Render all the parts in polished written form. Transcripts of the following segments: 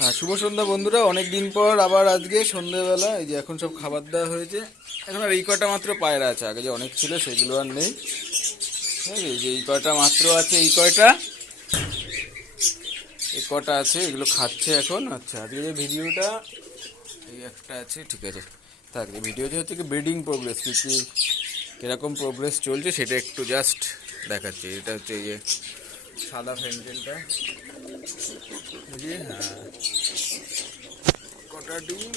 হ্যাঁ, শুভ সন্ধ্যা বন্ধুরা। অনেক দিন পর আবার আজকে সন্ধ্যেবেলা এই যে এখন সব খাবার দেওয়া হয়েছে। এখন আর এই কটা মাত্র পায়রা আছে, আগে যে অনেক ছিল সেগুলো আর নেই। এই যে এই কয়টা মাত্র আছে, এই কটা আছে, এগুলো খাচ্ছে এখন। আচ্ছা, আজকে যে ভিডিওটা এই একটা আছে, ঠিক আছে থাক। ভিডিও যে হচ্ছে কি ব্রিডিং প্রোগ্রেস, কি কি কিরকম প্রোগ্রেস চলছে সেটা একটু জাস্ট দেখাচ্ছি। এটা হচ্ছে এই যে সাদা ফেন্টেনটা, হ্যাঁ কটা ডিম,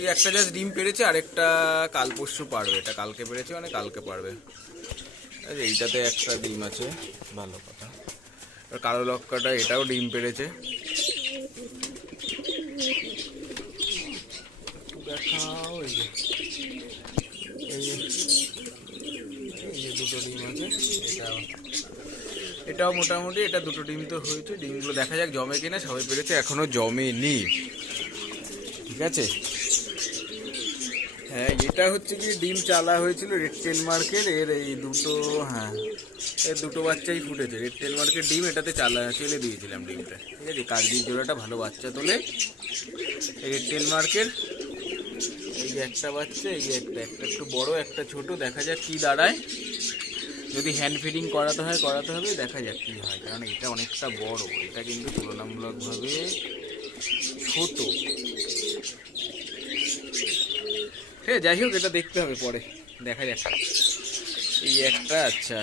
এই একটা জাস্ট ডিম পেড়েছে, আরেকটা কাল পরশু পারবে। এটা কালকে পেড়েছে মানে কালকে পারবে। এইটাতে একটা ডিম আছে, ভালো কথা। আর কালো লক্কাটা এটাও ডিম পেড়েছে। দেখাও, এই যে এই যে এই যে দুটো ডিম আছে। এটাও মোটামুটি, এটা দুটো ডিম তো হয়েছে। ডিমগুলো দেখা যাক জমে কিনা। সবাই পেরেছে, এখনো জমেনি, ঠিক আছে। হ্যাঁ, এটা হচ্ছে কি ডিম চালা হয়েছিল রেড টেল মার্কের, এর এই দুটো, হ্যাঁ এর দুটো বাচ্চাই ফুটেছে। রেড টেল মার্কের ডিম, এটাতে চেলে দিয়েছিলাম ডিমটা, ঠিক আছে। কাকদির জোড়াটা ভালো বাচ্চা তোলে। রেড টেল মার্কের এই যে একটা বাচ্চা, এই যে একটা একটু বড়, একটা ছোট। দেখা যাক কি দাঁড়ায়। যদি হ্যান্ড ফিডিং করাতে হবে, দেখা যাক কি হয়। কারণ এটা অনেকটা বড়, এটা কিন্তু তুলনামূলকভাবে ছোট। ঠিক আছে, যাই হোক, এটা দেখতে হবে পরে, দেখা যাক। এই একটা, আচ্ছা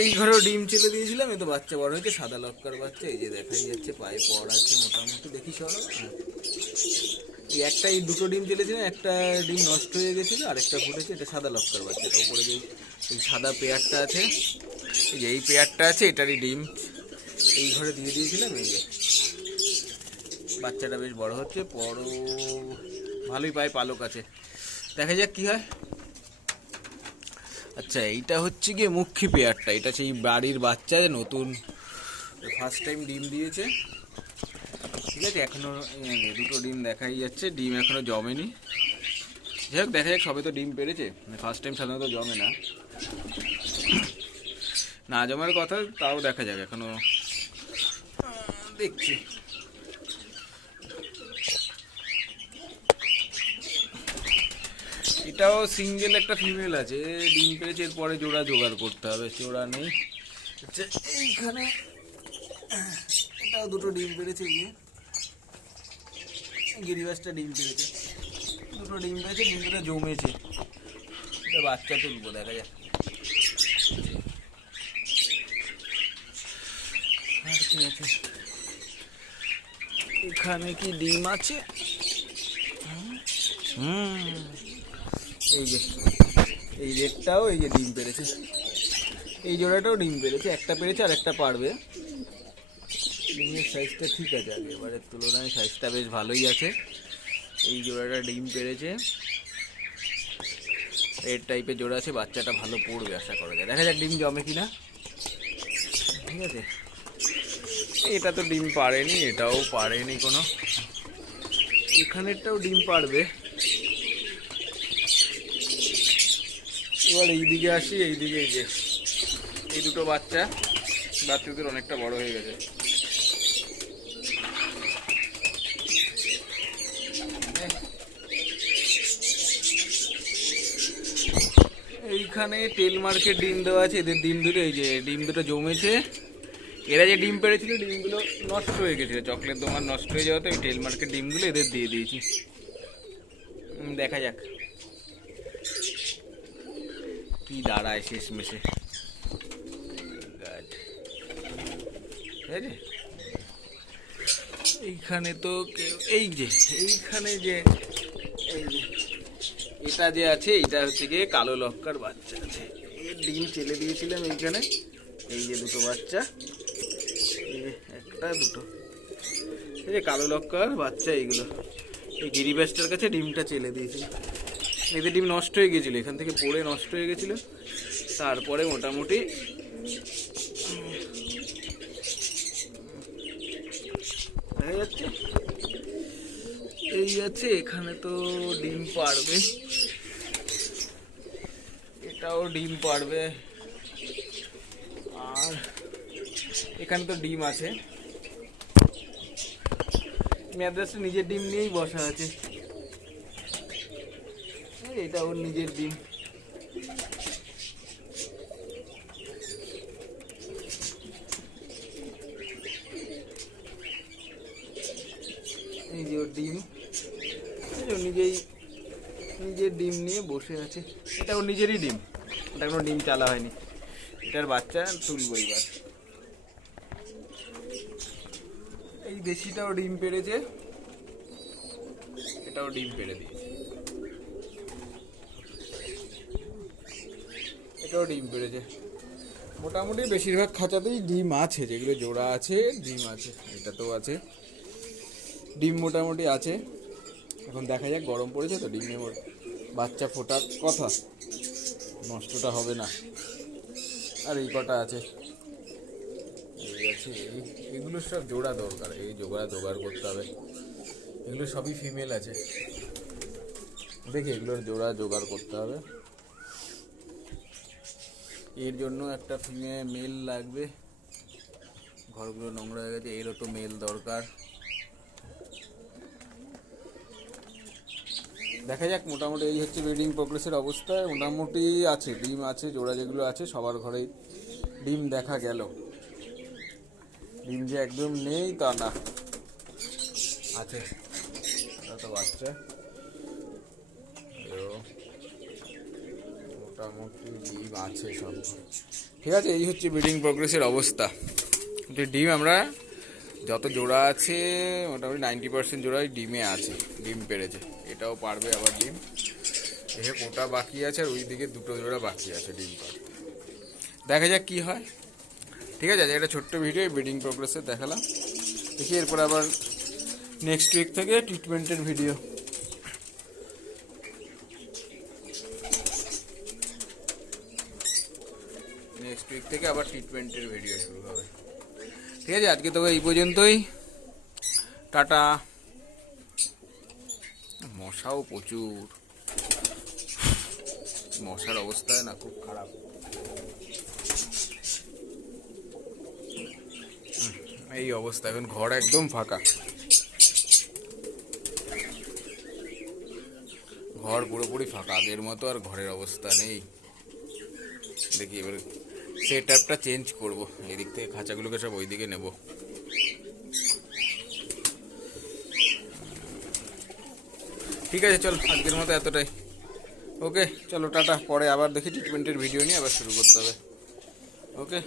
এই ঘরেও ডিম ছেলে দিয়েছিলাম। এই তো বাচ্চা বড় হয়েছে, সাদা লক্কার বাচ্চা। এই যে দেখাই যাচ্ছে, পায়ে পড় আছে মোটামুটি। দেখি সরো, হ্যাঁ এই একটা, এই দুটো ডিম ছেলেছিলাম, একটা ডিম নষ্ট হয়ে গেছিলো, আরেকটা ফুটেছে। এটা সাদা লক্কার বাচ্চা। এটা উপরে যে এই সাদা পেয়ারটা আছে, এই যে এই পেয়ারটা আছে, এটারই ডিম এই ঘরে দিয়ে দিয়েছিলাম। এই যে বাচ্চাটা বেশ বড় হচ্ছে, বড় ভালোই পায়ে পালক আছে। দেখা যাক কি হয়। আচ্ছা, এইটা হচ্ছে গিয়ে মুখ্যি পেয়ারটা। এটা সেই বাড়ির বাচ্চা, নতুন ফার্স্ট টাইম ডিম দিয়েছে, ঠিক আছে। এখনো দুটো ডিম দেখাই যাচ্ছে, ডিম এখনো জমেনি। যাই হোক, দেখা যাক। সবে তো ডিম পেরেছে, ফার্স্ট টাইম সাধারণত জমে না, না জমার কথা। তাও দেখা যাক, এখনো দেখছি। এটাও সিঙ্গেল একটা ফিমেল আছে, ডিম পেরেছে। এরপরে জোড়া জোগাড় করতে হবে, জোড়া নেই। আচ্ছা, এইখানে এটাও দুটো ডিম পেরেছে। গিরিবাসটা ডিম পেরেছে, দুটো ডিম পেরেছে, ডিম দুটো জমেছে। এটা বাচ্চা তুলবো, দেখা যাক। আর কি আছে এখানে, কি ডিম আছে? এই যে এই রেডটাও এই যে ডিম পেরেছে, এই জোড়াটাও ডিম পেরেছে। একটা পেরেছে আর একটা পারবে। ডিমের সাইজটা ঠিক আছে, এবারের তুলনায় সাইজটা বেশ ভালোই আছে। এই জোড়াটা ডিম পেরেছে, রেড টাইপের জোড়া আছে। বাচ্চাটা ভালো পড়বে আশা করা যায়। দেখা যাক ডিম জমে কিনা, ঠিক আছে। এটা তো ডিম পারেনি, এটাও পারেনি কোনো। এখানেরটাও ডিম পারবে। এবার এইদিকে আসি, এইদিকে এই যে এই দুটো বাচ্চাদের অনেকটা বড় হয়ে গেছে। এইখানে টেল মার্কেট ডিম দেওয়া আছে, এদের ডিম দুটো, এই যে ডিম দুটো জমেছে। এরা যে ডিম পেড়েছিল, ডিমগুলো নষ্ট হয়ে গেছিলো, চকলেট দোকান নষ্ট হয়ে যাওয়াতে ওই টেল মার্কেট ডিমগুলো এদের দিয়ে দিয়েছি। দেখা যাক কি দাঁড়ায় শেষমেশে, ঠিক আছে। এইখানে তো এইখানে যে এই যে এটা যে আছে, এটা হচ্ছে গিয়ে কালো লক্কার বাচ্চা আছে। এর ডিম ছেলে দিয়েছিলাম এইখানে। এই যে দুটো বাচ্চা, এই যে একটা দুটো, এই যে কালো লক্কার বাচ্চা। এইগুলো এই গিরিবাসটার কাছে ডিমটা ছেলে দিয়েছি। এদের ডিম নষ্ট হয়ে গেছিলো, এখান থেকে পড়ে নষ্ট হয়ে গেছিলো। তারপরে মোটামুটি দেখা যাচ্ছে এই আছে। এখানে তো ডিম পারবে, এটাও ডিম পারবে। আর এখানে তো ডিম আছে, ম্যাদ্রাসে নিজের ডিম নিয়েই বসা আছে। এটা ওর নিজের ডিম। এই যে ওর ডিম, নিজের ডিম নিয়ে বসে আছে। এটা ওর নিজেরই ডিম, এটা কোনো ডিম চালা হয়নি। এটার বাচ্চা তুলবো এবার। এই দেশিটাও ডিম পেড়েছে, এটাও ডিম পেড়ে দিয়েছে, এটাও ডিম পেড়েছে। মোটামুটি বেশিরভাগ খাঁচাতেই ডিম আছে, যেগুলো জোড়া আছে ডিম আছে। এটাতেও আছে ডিম, মোটামুটি আছে। এখন দেখা যাক, গরম পড়েছে তো, ডিমে বাচ্চা ফোটার কথা, নষ্টটা হবে না। আর এই কটা আছে, এই আছে, এগুলো সব জোড়া দরকার, এই জোগাড় করতে হবে। এগুলো সবই ফিমেল আছে, দেখি এগুলোর জোড়া জোগাড় করতে হবে। এর জন্য একটা মেল লাগবে, ঘরগুলো নোংরা হয়ে গেছে, এরও তো মেল দরকার। দেখা যাক, মোটামুটি এই হচ্ছে ব্রিডিং প্রোগ্রেসের অবস্থা। মোটামুটি আছে, ডিম আছে, জোড়া যেগুলো আছে সবার ঘরেই ডিম দেখা গেল। ডিম যে একদম নেই তা না, আছে, তো বাচ্চা মোটামুটি ডিম আছে সব। ঠিক আছে, এই হচ্ছে ব্রিডিং প্রোগ্রেসের অবস্থা। ডিম আমরা যত জোড়া আছে মোটামুটি 90% জোড়াই ডিমে আছে, ডিম পেড়েছে। এটাও পারবে আবার ডিম, এখানে কোটা বাকি আছে, আর ওই দিকে দুটো জোড়া বাকি আছে ডিম পারতে। দেখা যাক কি হয়। ঠিক আছে, একটা ছোট্ট ভিডিও ব্রিডিং প্রোগ্রেসে দেখালাম। দেখি এরপর আবার নেক্সট উইক থেকে ট্রিটমেন্টের ভিডিও। নেক্সট উইক থেকে আবার ট্রিটমেন্টের ভিডিও শুরু হবে। ঠিক আছে, আজকে তবে এই পর্যন্তই, টাটা। মশাও প্রচুর, মশার অবস্থা না খুব খারাপ। এই অবস্থা, এখন ঘর একদম ফাঁকা, ঘর পুরোপুরি ফাঁকা, আগের মতো আর ঘরের অবস্থা নেই। দেখি এবার সেট আপটা চেঞ্জ করবো, এদিক থেকে খাঁচাগুলোকে সব ওইদিকে নেব। ঠিক আছে, চল আজকের মতো এতটাই। ওকে চলো, টাটা। পরে আবার দেখি ট্রিটমেন্টের ভিডিও নিয়ে আবার শুরু করতে হবে। ওকে।